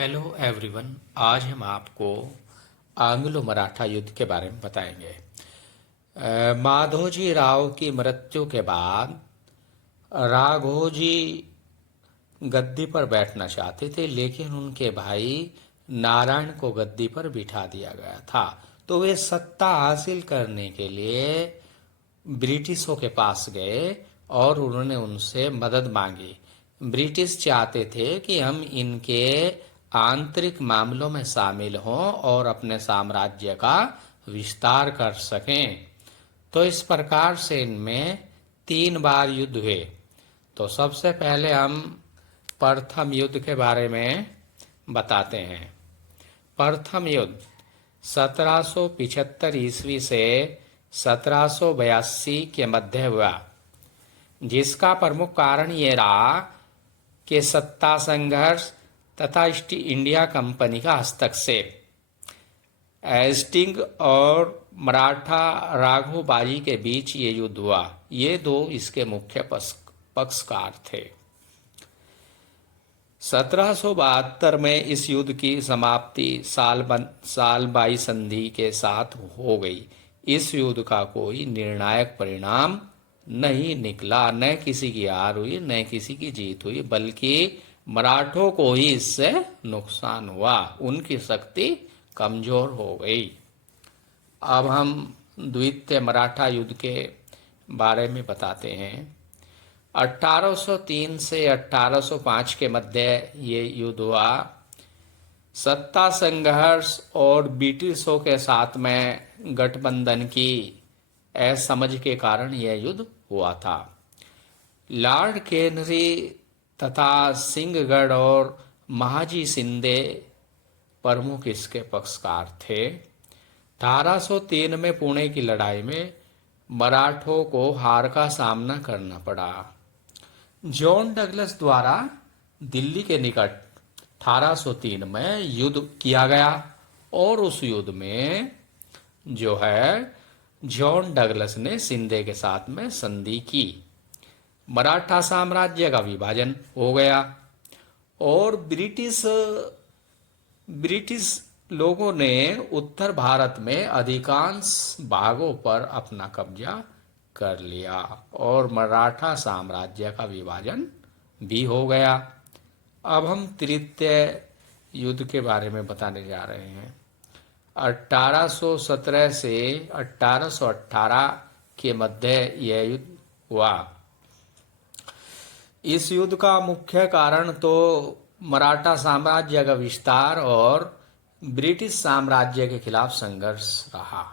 Hello everyone. आज हम आपको आंग्लो मराठा युद्ध के बारे में बताएंगे। माधोजी राव की मृत्यु के बाद राघोजी गद्दी पर बैठना चाहते थे, लेकिन उनके भाई नारायण को गद्दी पर बिठा दिया गया था। तो वे सत्ता हासिल करने के लिए ब्रिटिशों के पास गए और उन्होंने उनसे मदद मांगी। ब्रिटिश चाहते थे कि हम इनके आंतरिक मामलों में शामिल हों और अपने साम्राज्य का विस्तार कर सकें। तो इस प्रकार से इनमें 3 बार युद्ध हुए। तो सबसे पहले हम प्रथम युद्ध के बारे में बताते हैं। प्रथम युद्ध 1775 ईस्वी से 1782 के मध्य हुआ, जिसका प्रमुख कारण ये रहा कि सत्ता संघर्ष तथा ईस्ट इंडिया कंपनी का हस्तक्षेप। हेस्टिंग और मराठा राघोबाजी के बीच ये युद्ध हुआ। ये दो इसके मुख्य पक्षकार थे। 1772 में इस युद्ध की समाप्ति सालबाई संधि के साथ हो गई। इस युद्ध का कोई निर्णायक परिणाम नहीं निकला, न किसी की हार हुई न किसी की जीत हुई, बल्कि मराठों को ही इससे नुकसान हुआ। उनकी शक्ति कमजोर हो गई। अब हम द्वितीय मराठा युद्ध के बारे में बताते हैं। 1803 से 1805 के मध्य ये युद्ध हुआ। सत्ता संघर्ष और ब्रिटिशों के साथ में गठबंधन की असमझ के कारण यह युद्ध हुआ था। लॉर्ड कैनरी तथा सिंहगढ़ और महाजी शिंदे प्रमुख इसके पक्षकार थे। 1803 में पुणे की लड़ाई में मराठों को हार का सामना करना पड़ा। जॉन डगलस द्वारा दिल्ली के निकट 1803 में युद्ध किया गया और उस युद्ध में जो है जॉन डगलस ने शिंदे के साथ में संधि की। मराठा साम्राज्य का विभाजन हो गया और ब्रिटिश लोगों ने उत्तर भारत में अधिकांश भागों पर अपना कब्जा कर लिया और मराठा साम्राज्य का विभाजन भी हो गया। अब हम तृतीय युद्ध के बारे में बताने जा रहे हैं। 1817 से 1818 के मध्य यह युद्ध हुआ। इस युद्ध का मुख्य कारण तो मराठा साम्राज्य का विस्तार और ब्रिटिश साम्राज्य के खिलाफ संघर्ष रहा।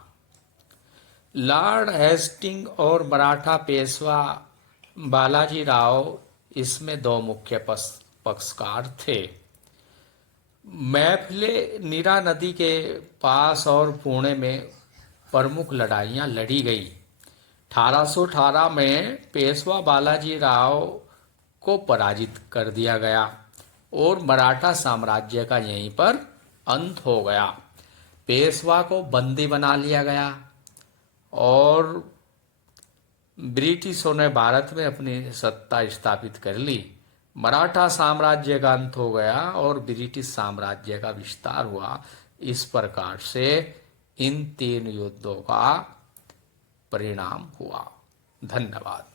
लॉर्ड हेस्टिंग और मराठा पेशवा बालाजी राव इसमें दो मुख्य पक्षकार थे। मैफिले नीरा नदी के पास और पुणे में प्रमुख लड़ाइयां लड़ी गई। 1818 में पेशवा बालाजी राव को पराजित कर दिया गया और मराठा साम्राज्य का यहीं पर अंत हो गया। पेशवा को बंदी बना लिया गया और ब्रिटिशों ने भारत में अपनी सत्ता स्थापित कर ली। मराठा साम्राज्य का अंत हो गया और ब्रिटिश साम्राज्य का विस्तार हुआ। इस प्रकार से इन 3 युद्धों का परिणाम हुआ। धन्यवाद।